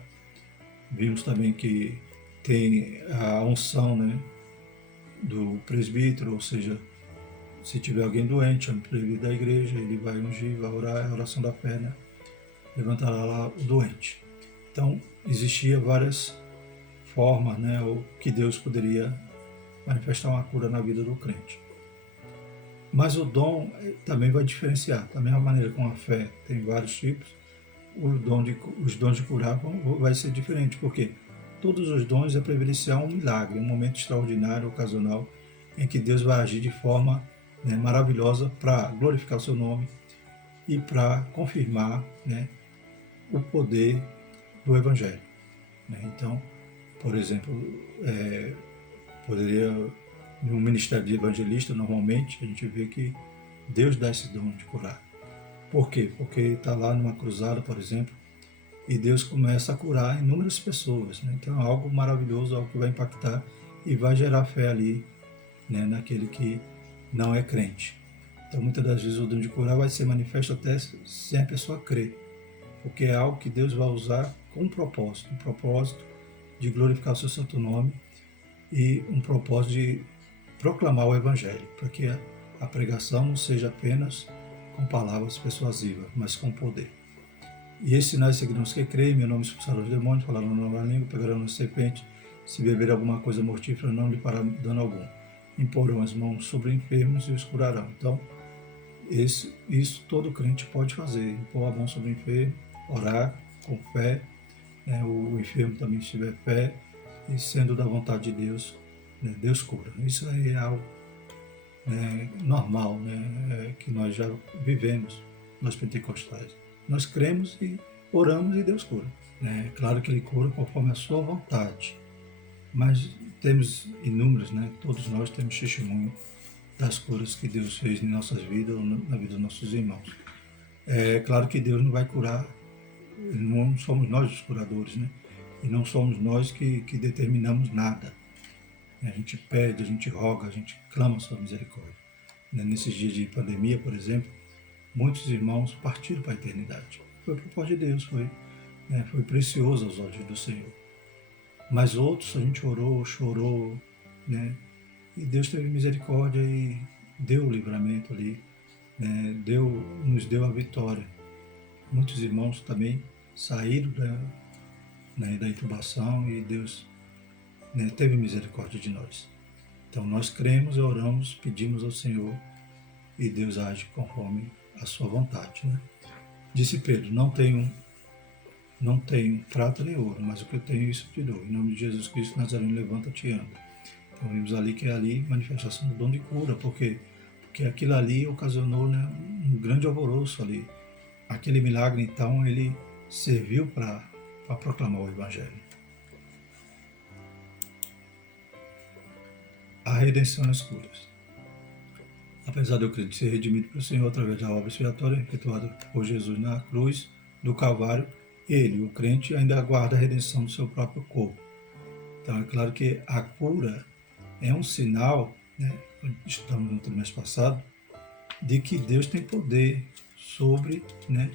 Vimos também que tem a unção, né, do presbítero, ou seja, se tiver alguém doente, é um presbítero da igreja, ele vai ungir, vai orar, é a oração da fé, né? Levantará lá o doente. Então, existia várias formas, né, ou que Deus poderia manifestar uma cura na vida do crente. Mas o dom também vai diferenciar. Da mesma maneira como a fé tem vários tipos, os dons de curar vai ser diferente, porque todos os dons é para evidenciar um milagre, um momento extraordinário, ocasional, em que Deus vai agir de forma, né, maravilhosa para glorificar o seu nome e para confirmar, né, o poder do Evangelho, né? Então, por exemplo, poderia, no ministério de evangelista, normalmente, a gente vê que Deus dá esse dom de curar. Por quê? Porque está lá numa cruzada, por exemplo, e Deus começa a curar inúmeras pessoas, né? Então é algo maravilhoso, algo que vai impactar e vai gerar fé ali, né, naquele que não é crente. Então muitas das vezes o dom de curar vai ser manifesto até sem a pessoa crer, porque é algo que Deus vai usar com um propósito de glorificar o seu santo nome e um propósito de proclamar o Evangelho, para que a pregação não seja apenas com palavras persuasivas, mas com poder. E esses sinais seguirão os que creem, meu nome expulsarão os demônios, falarão nova língua, pegarão na serpente, se beber alguma coisa mortífera, não lhe fará dano algum. Imporão as mãos sobre enfermos e os curarão. Então, isso todo crente pode fazer, impor a mão sobre o enfermo, orar com fé, né, o enfermo também se tiver fé, e sendo da vontade de Deus, né, Deus cura. Isso aí é algo, né, normal, né, que nós já vivemos, nós pentecostais. Nós cremos e oramos e Deus cura. É claro que Ele cura conforme a sua vontade, mas temos inúmeros, né, todos nós temos testemunho das curas que Deus fez em nossas vidas ou na vida dos nossos irmãos. É claro que Deus não vai curar, não somos nós os curadores, né? E não somos nós que determinamos nada. A gente pede, a gente roga, a gente clama a sua misericórdia. Nesses dias de pandemia, por exemplo, muitos irmãos partiram para a eternidade. Foi propósito de Deus, foi precioso aos olhos do Senhor. Mas outros, a gente orou, chorou, né? E Deus teve misericórdia e deu o livramento ali, né? Nos deu a vitória. Muitos irmãos também saíram da intubação e Deus, né, teve misericórdia de nós. Então nós cremos, oramos, pedimos ao Senhor e Deus age conforme a sua vontade, né? Disse Pedro: não tenho prata nem ouro, mas o que eu tenho isso te dou. Em nome de Jesus Cristo Nazareno, levanta-te e anda. Então vimos ali que é ali manifestação do dom de cura, porque aquilo ali ocasionou, né, um grande alvoroço ali. Aquele milagre, então, ele serviu para proclamar o Evangelho. A redenção nas curas. Apesar de eu crer ser redimido pelo Senhor através da obra expiatória efetuada por Jesus na cruz do Calvário, ele, o crente, ainda aguarda a redenção do seu próprio corpo. Então é claro que a cura é um sinal, né, estudamos no trimestre passado, de que Deus tem poder sobre, né,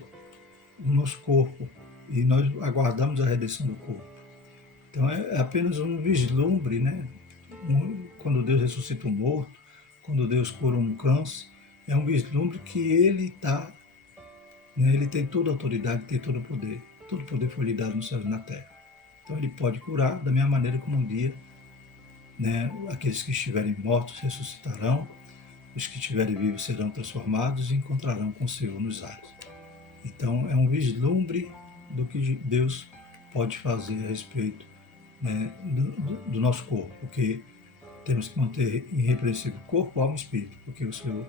o nosso corpo, e nós aguardamos a redenção do corpo. Então é apenas um vislumbre, né? Quando Deus ressuscita um morto, quando Deus cura um câncer, é um vislumbre que Ele está, né? Ele tem toda a autoridade, tem todo o poder. Todo o poder foi lhe dado no céu e na terra. Então Ele pode curar da mesma maneira como um dia, né, aqueles que estiverem mortos ressuscitarão, os que estiverem vivos serão transformados e encontrarão com o Senhor nos ares. Então é um vislumbre do que Deus pode fazer a respeito, né, do nosso corpo, porque temos que manter irrepreensível corpo, alma e espírito, porque o Senhor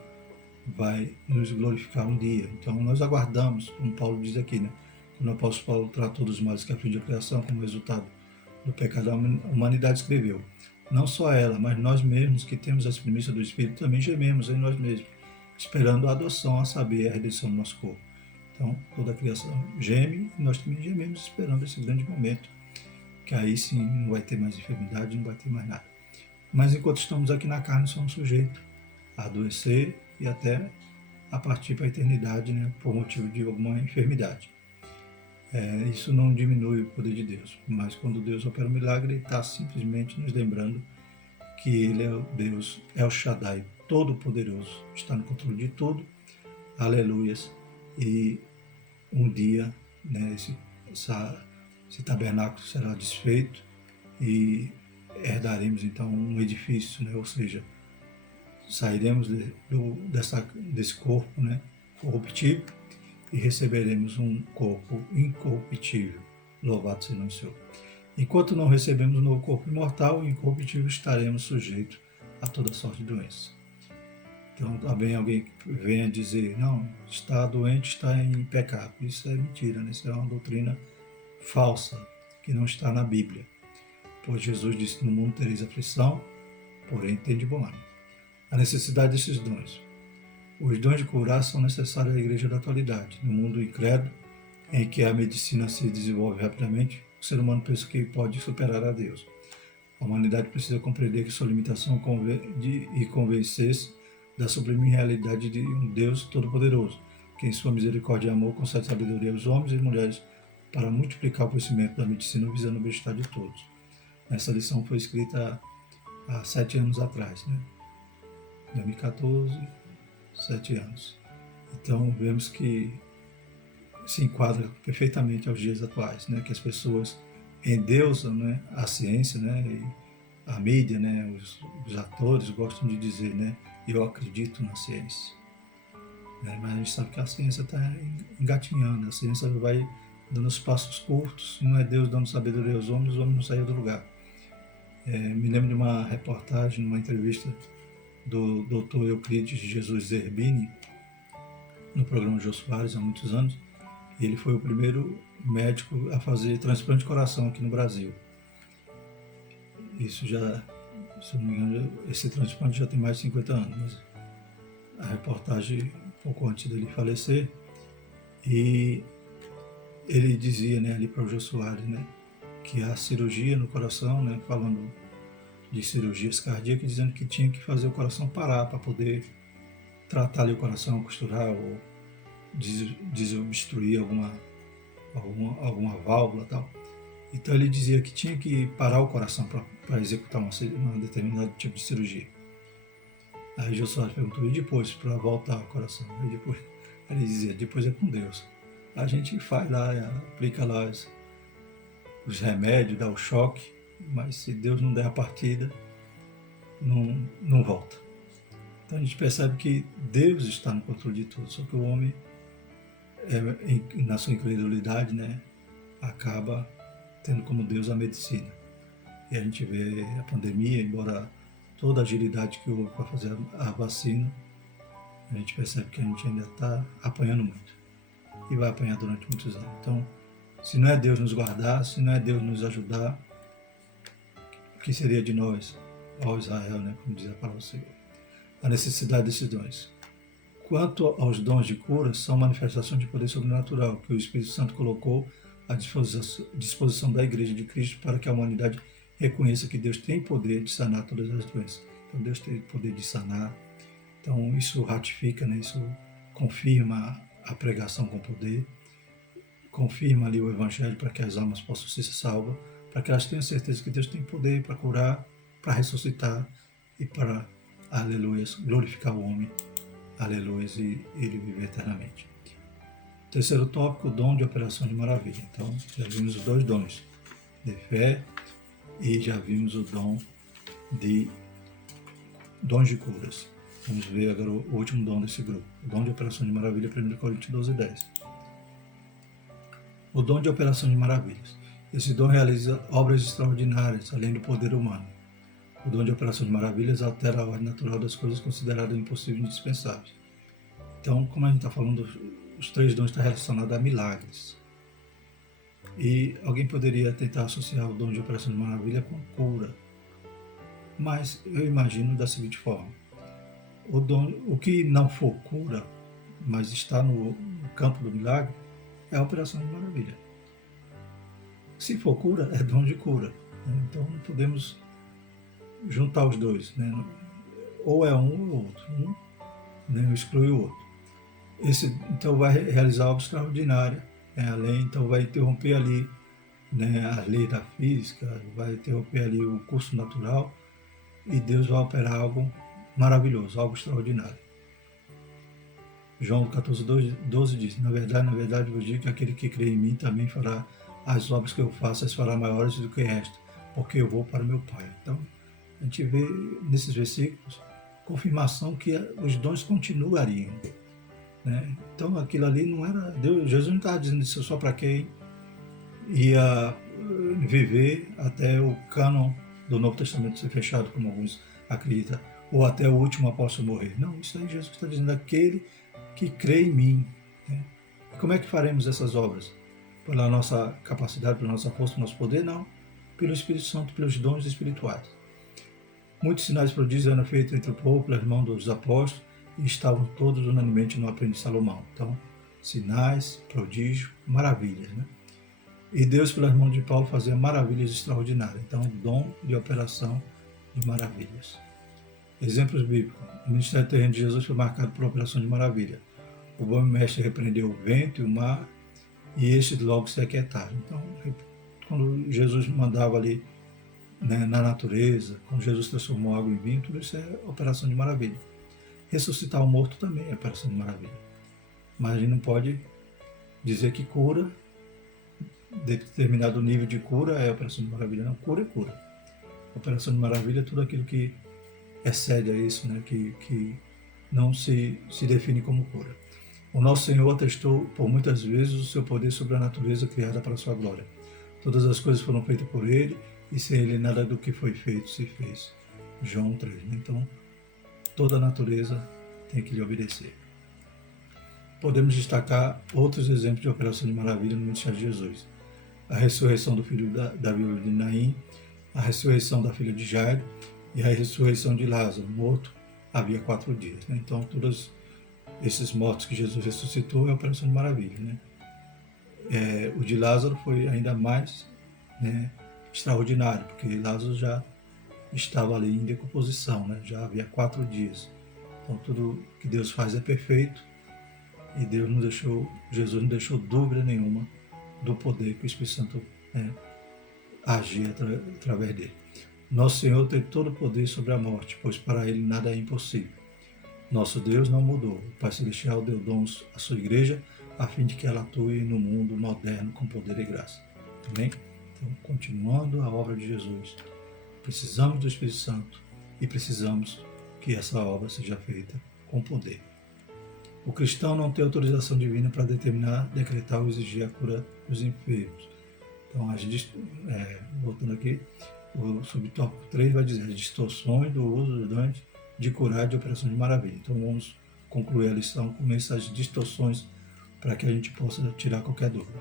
vai nos glorificar um dia. Então nós aguardamos, como Paulo diz aqui, né, quando o apóstolo Paulo tratou dos males que aflige a criação como resultado do pecado da humanidade, escreveu: não só ela, mas nós mesmos que temos as primícias do Espírito também gememos em nós mesmos, esperando a adoção, a saber, a redenção do nosso corpo. Então, toda a criação geme e nós também gememos esperando esse grande momento, que aí sim não vai ter mais enfermidade, não vai ter mais nada. Mas enquanto estamos aqui na carne, somos sujeitos a adoecer e até a partir para a eternidade, né, por motivo de alguma enfermidade. Isso não diminui o poder de Deus, mas quando Deus opera um milagre, Ele está simplesmente nos lembrando que Ele é o Deus El Shaddai, Todo-Poderoso, está no controle de tudo, aleluias, e um dia, né, esse tabernáculo será desfeito e herdaremos então um edifício, né, ou seja, sairemos desse corpo, né, corruptível, e receberemos um corpo incorruptível. Louvado seja o Senhor. Enquanto não recebemos um novo corpo imortal e incorruptível, estaremos sujeitos a toda sorte de doença. Então, também alguém venha dizer, não, está doente, está em pecado. Isso é mentira, né? Isso é uma doutrina falsa, que não está na Bíblia. Pois Jesus disse, no mundo tereis aflição, porém tende bom ânimo. A necessidade desses dons. Os dons de curar são necessários à igreja da atualidade. No mundo incrédulo, em que a medicina se desenvolve rapidamente, o ser humano pensa que pode superar a Deus. A humanidade precisa compreender que sua limitação e convencer-se da sublime realidade de um Deus todo-poderoso, que em sua misericórdia e amor concede sabedoria aos homens e mulheres para multiplicar o conhecimento da medicina visando o bem-estar de todos. Essa lição foi escrita há 7 anos atrás, né? 2014, 7 anos. Então vemos que se enquadra perfeitamente aos dias atuais, né? Que as pessoas endeusam, né, a ciência, né, e a mídia, né, os atores gostam de dizer, né, eu acredito na ciência. Né? Mas a gente sabe que a ciência está engatinhando, a ciência vai dando os passos curtos, não é Deus dando sabedoria aos homens, os homens não saíram do lugar. Me lembro de uma reportagem, numa entrevista do Dr. Euclides Jesus Zerbini, no programa Jô Soares, há muitos anos. Ele foi o primeiro médico a fazer transplante de coração aqui no Brasil. Isso já, se não me engano, esse transplante já tem mais de 50 anos, mas a reportagem, um pouco antes dele falecer, e ele dizia, né, ali para o Jô Soares, né, que a cirurgia no coração, né, falando de cirurgias cardíacas, dizendo que tinha que fazer o coração parar para poder tratar ali o coração, costurar ou desobstruir alguma válvula e tal. Então ele dizia que tinha que parar o coração para executar uma determinado tipo de cirurgia. Aí Jô Soares perguntou, e depois, para voltar ao coração? Aí depois, ele dizia, depois é com Deus. A gente faz lá, aplica lá os remédios, dá o choque, mas se Deus não der a partida, não volta. Então a gente percebe que Deus está no controle de tudo, só que o homem, na sua incredulidade, né, acaba tendo como Deus a medicina. E a gente vê a pandemia, embora toda a agilidade que houve para fazer a vacina, a gente percebe que a gente ainda está apanhando muito. E vai apanhar durante muitos anos. Então, se não é Deus nos guardar, se não é Deus nos ajudar, o que seria de nós, ó Israel, né, como diz a palavra do Senhor? A necessidade desses dons. Quanto aos dons de cura, são manifestações de poder sobrenatural que o Espírito Santo colocou à disposição da Igreja de Cristo para que a humanidade reconheça que Deus tem poder de sanar todas as doenças. Então Deus tem poder de sanar. Então isso ratifica, né? Isso confirma a pregação com poder, confirma ali o Evangelho para que as almas possam ser salvas, para que elas tenham certeza que Deus tem poder para curar, para ressuscitar e para, aleluia, glorificar o homem, aleluia, e ele viver eternamente. Terceiro tópico, o dom de operação de maravilha. Então, já vimos os dois dons, de fé, e já vimos o dom de dons de curas. Vamos ver agora o último dom desse grupo, o dom de operação de maravilha, 1 Coríntios 12:10. O dom de operação de maravilhas. Esse dom realiza obras extraordinárias, além do poder humano. O dom de operação de maravilhas altera a ordem natural das coisas consideradas impossíveis e indispensáveis. Então, como a gente está falando, os três dons estão relacionados a milagres. E alguém poderia tentar associar o dom de operação de maravilha com cura. Mas eu imagino da seguinte forma: o que não for cura, mas está no campo do milagre, é a operação de maravilha. Se for cura, é dom de cura. Né? Então não podemos juntar os dois. Né? Ou é um ou outro. Um, né, exclui o outro. Esse, então vai realizar obra extraordinária, né? Além, então vai interromper ali, né, a lei da física, vai interromper ali o curso natural, e Deus vai operar algo maravilhoso, algo extraordinário. João 14:12 diz: na verdade vos digo que aquele que crê em mim também fará as obras que eu faço, as fará maiores do que esta, porque eu vou para o meu Pai. Então, a gente vê nesses versículos confirmação que os dons continuariam. Né? Então, aquilo ali não era Deus. Jesus não estava dizendo isso só para quem ia viver até o cânon do Novo Testamento ser fechado, como alguns acreditam, ou até o último apóstolo morrer. Não, isso aí Jesus está dizendo: aquele que crê em mim. Né? E como é que faremos essas obras? Pela nossa capacidade, pela nossa força, pelo nosso poder? Não. Pelo Espírito Santo, pelos dons espirituais. Muitos sinais e prodígios eram feitos entre o povo, pelas mãos dos apóstolos, e estavam todos unanimemente no aprendiz de Salomão. Então, sinais, prodígios, maravilhas. Né? E Deus, pelas mãos de Paulo, fazia maravilhas extraordinárias. Então, dom de operação de maravilhas. Exemplos bíblicos. O ministério terreno de Jesus foi marcado por operação de maravilha. O bom mestre repreendeu o vento e o mar, e estes logo se aquietaram. Então, quando Jesus mandava ali, né, na natureza, quando Jesus transformou água em vinho, tudo isso é operação de maravilha. Ressuscitar o morto também é operação de maravilha. Mas a gente não pode dizer que cura, determinado nível de cura é operação de maravilha. Não, cura é cura. Operação de maravilha é tudo aquilo que excede a isso, né, que não se define como cura. O nosso Senhor atestou por muitas vezes o seu poder sobre a natureza criada para a sua glória. Todas as coisas foram feitas por ele, e sem ele nada do que foi feito se fez. João 3. Né? Então, toda a natureza tem que lhe obedecer. Podemos destacar outros exemplos de operação de maravilha no ministério de Jesus. A ressurreição do filho da viúva de Naim, a ressurreição da filha de Jairo e a ressurreição de Lázaro, morto havia 4 dias. Né? Então, todos esses mortos que Jesus ressuscitou é a operação de maravilha. Né? O de Lázaro foi ainda mais, né, extraordinário, porque Lázaro já estava ali em decomposição, né? Já havia 4 dias. Então, tudo que Deus faz é perfeito, e Jesus não deixou dúvida nenhuma do poder que o Espírito Santo, né, agia através dele. Nosso Senhor tem todo o poder sobre a morte, pois para ele nada é impossível. Nosso Deus não mudou. O Pai Celestial deu dons à sua igreja, a fim de que ela atue no mundo moderno com poder e graça. Amém? Então, continuando a obra de Jesus, precisamos do Espírito Santo e precisamos que essa obra seja feita com poder. O cristão não tem autorização divina para determinar, decretar ou exigir a cura dos enfermos. Então, voltando aqui, o subtópico 3 vai dizer as distorções do uso dos dons de curar de operação de maravilha. Então, vamos concluir a lição com essas distorções para que a gente possa tirar qualquer dúvida.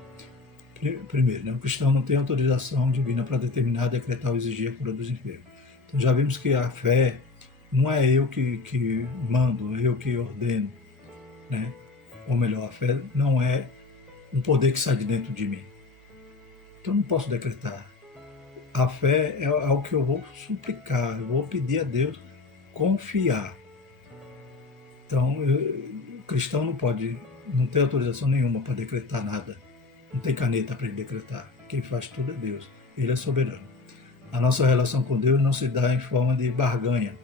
Primeiro, né, o cristão não tem autorização divina para determinar, decretar ou exigir a cura dos enfermos. Então, já vimos que a fé não é eu que mando, eu que ordeno. Né? Ou melhor, a fé não é um poder que sai de dentro de mim. Então, eu não posso decretar. A fé é algo que eu vou suplicar, eu vou pedir a Deus confiar. Então, o cristão não tem autorização nenhuma para decretar nada. Não tem caneta para ele decretar. Quem faz tudo é Deus. Ele é soberano. A nossa relação com Deus não se dá em forma de barganha.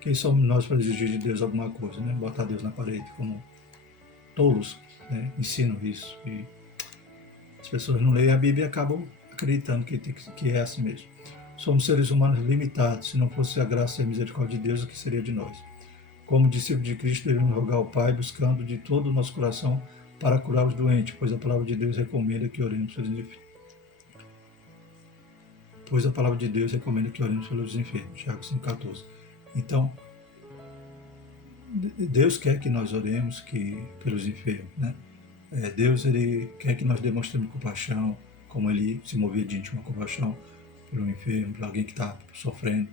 Quem somos nós para exigir de Deus alguma coisa, né? Botar Deus na parede, como tolos, né? Ensinam isso. E as pessoas não leem a Bíblia e acabam acreditando que é assim mesmo. Somos seres humanos limitados. Se não fosse a graça e a misericórdia de Deus, o que seria de nós? Como discípulos de Cristo, devemos rogar ao Pai, buscando de todo o nosso coração para curar os doentes, pois a palavra de Deus recomenda que oremos pelos enfermos. Tiago 5,14. Então, Deus quer que nós oremos pelos enfermos, né? Deus ele quer que nós demonstremos compaixão, como ele se movia de íntima compaixão pelo enfermo, por alguém que está sofrendo.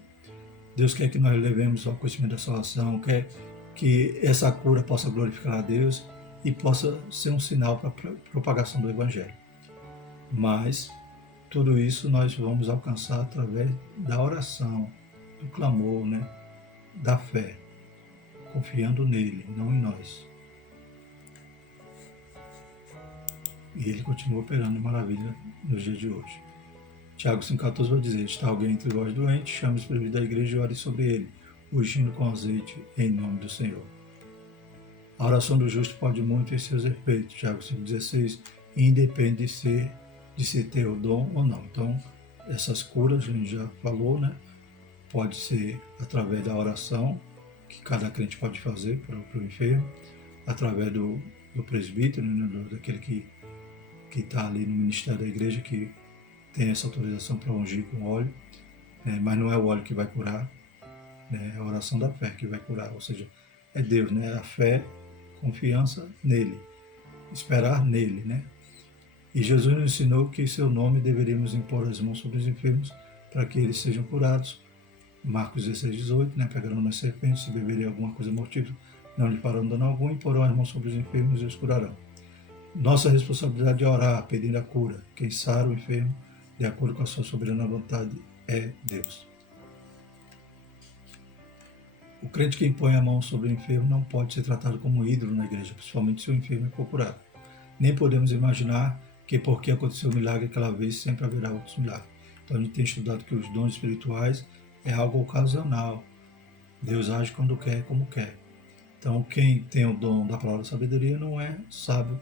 Deus quer que nós levemos ao conhecimento da salvação, quer que essa cura possa glorificar a Deus e possa ser um sinal para a propagação do Evangelho. Mas tudo isso nós vamos alcançar através da oração, do clamor, né? Da fé, confiando nele, não em nós. E ele continua operando maravilha nos dias de hoje. Tiago 5,14 vai dizer: está alguém entre vós doente, chame os presbíteros da igreja e ore sobre ele, ungindo com azeite em nome do Senhor. A oração do justo pode muito em seus efeitos. Tiago 5,16, independe de se ter o dom ou não. Então, essas curas, a gente já falou, né? Pode ser através da oração, que cada crente pode fazer para o enfermo, através do presbítero, né? Daquele que está ali no ministério da igreja, que tem essa autorização para ungir com óleo, né? Mas não é o óleo que vai curar, né? É a oração da fé que vai curar, ou seja, é Deus, né? A fé, confiança nele, esperar nele, né? E Jesus nos ensinou que em seu nome deveríamos impor as mãos sobre os enfermos para que eles sejam curados. Marcos 16,18, né? Pegarão nas serpentes, se beberem alguma coisa mortífera, não lhe farão dano algum, imporão as mãos sobre os enfermos e os curarão. Nossa responsabilidade é orar, pedindo a cura. Quem sara o enfermo, de acordo com a sua soberana vontade, é Deus. O crente que impõe a mão sobre o enfermo não pode ser tratado como ídolo na igreja, principalmente se o enfermo for curado. Nem podemos imaginar que porque aconteceu o milagre aquela vez, sempre haverá outros milagres. Então a gente tem estudado que os dons espirituais é algo ocasional. Deus age quando quer, como quer. Então quem tem o dom da palavra da sabedoria não é sábio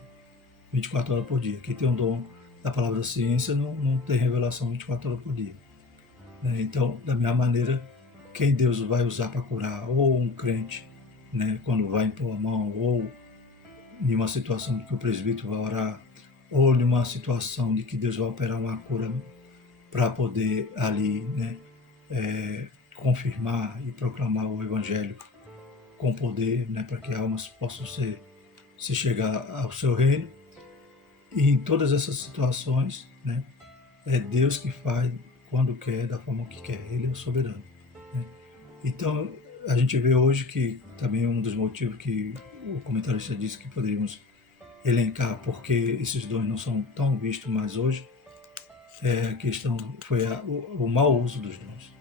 24 horas por dia. Quem tem o dom da palavra da ciência não tem revelação 24 horas por dia. Então, da mesma maneira, quem Deus vai usar para curar, ou um crente, né, quando vai impor a mão, ou em uma situação de que o presbítero vai orar, ou em uma situação de que Deus vai operar uma cura para poder ali, né, confirmar e proclamar o Evangelho com poder, né, para que almas possam se chegar ao seu reino. E em todas essas situações, né, é Deus que faz quando quer, da forma que quer. Ele é o soberano. Né? Então, a gente vê hoje que também um dos motivos que o comentarista disse que poderíamos elencar porque esses dons não são tão vistos mais hoje, a questão foi o mau uso dos dons.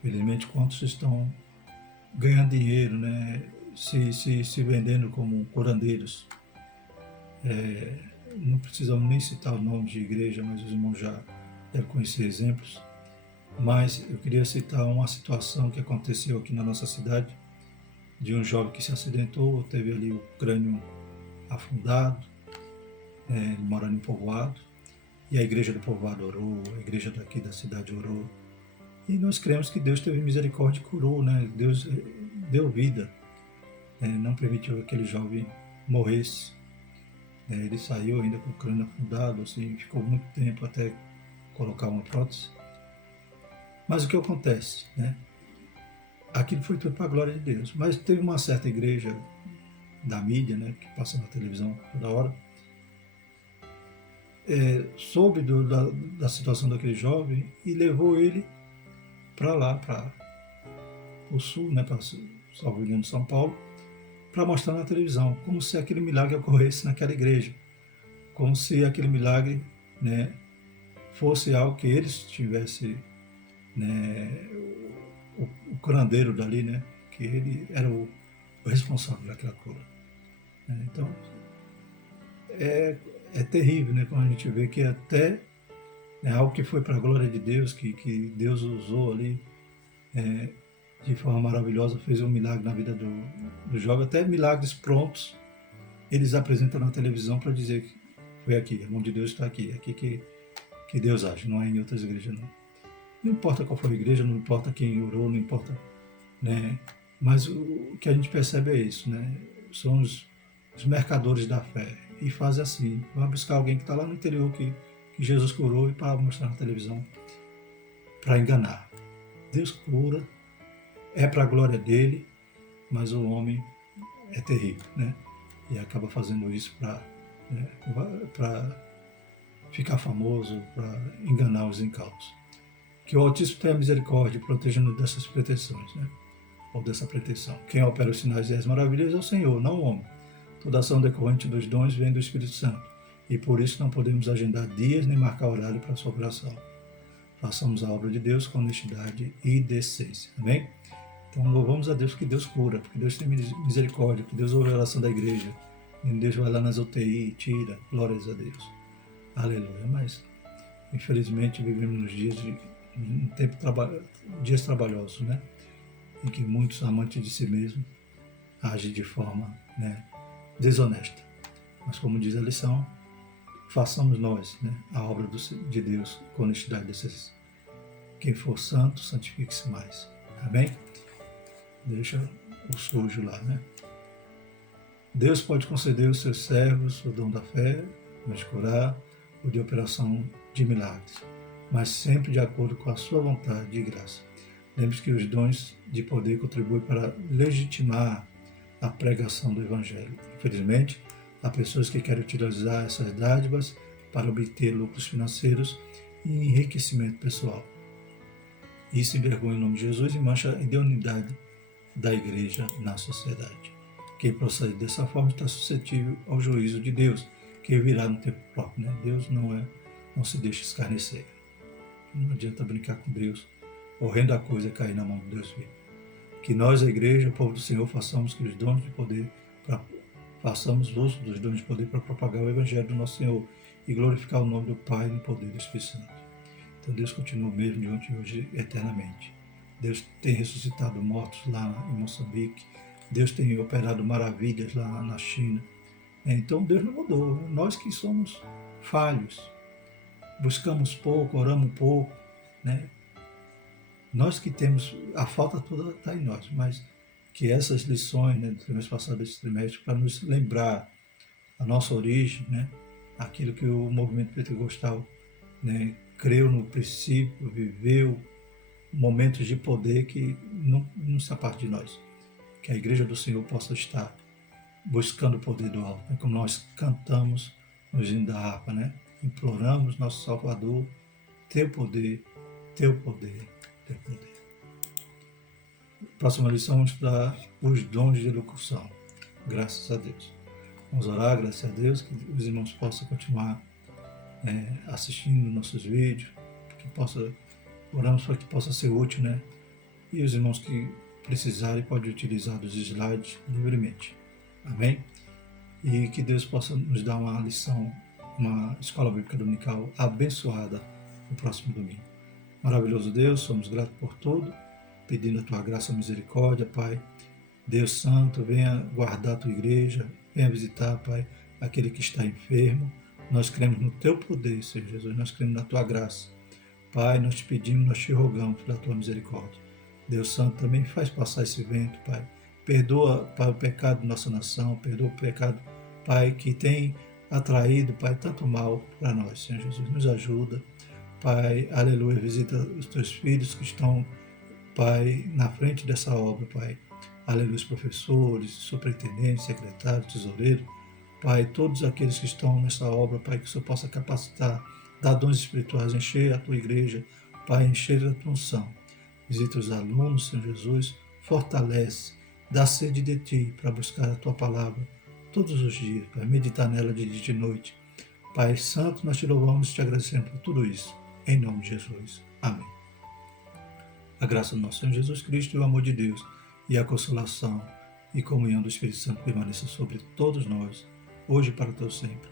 Felizmente, quantos estão ganhando dinheiro, né, se vendendo como curandeiros. Não precisamos nem citar o nome de igreja, mas os irmãos já devem conhecer exemplos. Mas eu queria citar uma situação que aconteceu aqui na nossa cidade, de um jovem que se acidentou, teve ali o crânio afundado, morando em povoado, e a igreja do povoado orou, a igreja daqui da cidade orou, e nós cremos que Deus teve misericórdia e curou, né? Deus deu vida, não permitiu que aquele jovem morresse. Ele saiu ainda com o crânio afundado, assim, ficou muito tempo até colocar uma prótese. Mas o que acontece, né? Aquilo foi tudo para a glória de Deus. Mas teve uma certa igreja da mídia, né, que passa na televisão toda hora, soube da situação daquele jovem e levou ele para lá, para o sul, né, para salvo engano, São Paulo, para mostrar na televisão, como se aquele milagre ocorresse naquela igreja, como se aquele milagre, né, fosse algo que eles tivessem, né, o curandeiro dali, né, que ele era o responsável daquela cura. Então, é terrível, né, quando a gente vê que até algo que foi para a glória de Deus, que Deus usou ali de forma maravilhosa, fez um milagre na vida do jovem, até milagres prontos, eles apresentam na televisão para dizer que foi aqui, a mão de Deus está aqui, aqui que Deus age, não é em outras igrejas não. Não importa qual for a igreja, não importa quem orou, não importa, né? Mas o que a gente percebe é isso, né? São os mercadores da fé e fazem assim, vão buscar alguém que está lá no interior que Jesus curou e para mostrar na televisão, para enganar. Deus cura, é para a glória dele, mas o homem é terrível, né? E acaba fazendo isso para ficar famoso, para enganar os incautos. Que o Altíssimo tenha misericórdia e proteja-nos dessas pretensões, né? Ou dessa pretensão. Quem opera os sinais e as maravilhas é o Senhor, não o homem. Toda ação decorrente dos dons vem do Espírito Santo, e por isso não podemos agendar dias nem marcar horário para a sua operação. Façamos a obra de Deus com honestidade e decência. Amém? Então louvamos a Deus porque Deus cura, porque Deus tem misericórdia, porque Deus ouve a oração da igreja. E Deus vai lá nas UTI e tira. Glórias a Deus. Aleluia. Mas, infelizmente, vivemos nos dias dias trabalhosos, né? Em que muitos amantes de si mesmos agem de forma, né, desonesta. Mas como diz a lição, façamos nós, né, a obra de Deus com honestidade e decência. Quem for santo, santifique-se mais. Amém? Deixa o sujo lá, né? Deus pode conceder aos seus servos o dom da fé, o de curar, o de operação de milagres, mas sempre de acordo com a sua vontade e graça. Lembre-se que os dons de poder contribuem para legitimar a pregação do Evangelho. Infelizmente, há pessoas que querem utilizar essas dádivas para obter lucros financeiros e enriquecimento pessoal. Isso envergonha o nome de Jesus e mancha a idoneidade da igreja na sociedade. Quem procede dessa forma está suscetível ao juízo de Deus, que virá no tempo próprio. Né? Deus não se deixa escarnecer. Não adianta brincar com Deus. Horrenda coisa é cair na mão de Deus vivo. Que nós, a igreja, o povo do Senhor, façamos que os dons de poder, façamos uso dos dons de poder para propagar o Evangelho do nosso Senhor e glorificar o nome do Pai no poder do Espírito Santo. Então Deus continua o mesmo de ontem e hoje eternamente. Deus tem ressuscitado mortos lá em Moçambique. Deus tem operado maravilhas lá na China. Então Deus não mudou. Nós que somos falhos, buscamos pouco, oramos pouco, né? Nós que temos, a falta toda está em nós, mas que essas lições, né, do trimestre passado, desse trimestre, para nos lembrar a nossa origem, né, aquilo que o movimento pentecostal, né, creu no princípio, viveu momentos de poder que não se aparte de nós. Que a igreja do Senhor possa estar buscando o poder do alto, né, como nós cantamos no hino da harpa, né, imploramos nosso Salvador, teu poder, teu poder. Próxima lição, vamos estudar os dons de elocução. Graças a Deus. Vamos orar, graças a Deus, que os irmãos possam continuar assistindo nossos vídeos, oramos para que possa ser útil, né? E os irmãos que precisarem podem utilizar os slides livremente. Amém? E que Deus possa nos dar uma lição, uma escola bíblica dominical abençoada no próximo domingo. Maravilhoso Deus, somos gratos por tudo, pedindo a Tua graça e misericórdia, Pai. Deus Santo, venha guardar a Tua igreja, venha visitar, Pai, aquele que está enfermo. Nós cremos no Teu poder, Senhor Jesus, nós cremos na Tua graça. Pai, nós te pedimos, nós te rogamos pela Tua misericórdia. Deus Santo, também faz passar esse vento, Pai. Perdoa, Pai, o pecado da nossa nação, perdoa o pecado, Pai, que tem atraído, Pai, tanto mal para nós, Senhor Jesus. Nos ajuda. Pai, aleluia, visita os teus filhos que estão, Pai, na frente dessa obra, Pai. Aleluia, os professores, superintendentes, secretários, tesoureiros, Pai, todos aqueles que estão nessa obra, Pai, que o Senhor possa capacitar, dar dons espirituais, encher a tua igreja, Pai, encher a tua unção. Visita os alunos, Senhor Jesus, fortalece, dá sede de Ti para buscar a Tua palavra todos os dias, Pai, meditar nela de dia e de noite. Pai Santo, nós te louvamos e te agradecemos por tudo isso. em nome de Jesus. Amém. A graça do nosso Senhor Jesus Cristo e o amor de Deus e a consolação e comunhão do Espírito Santo permaneça sobre todos nós, hoje e para todo sempre.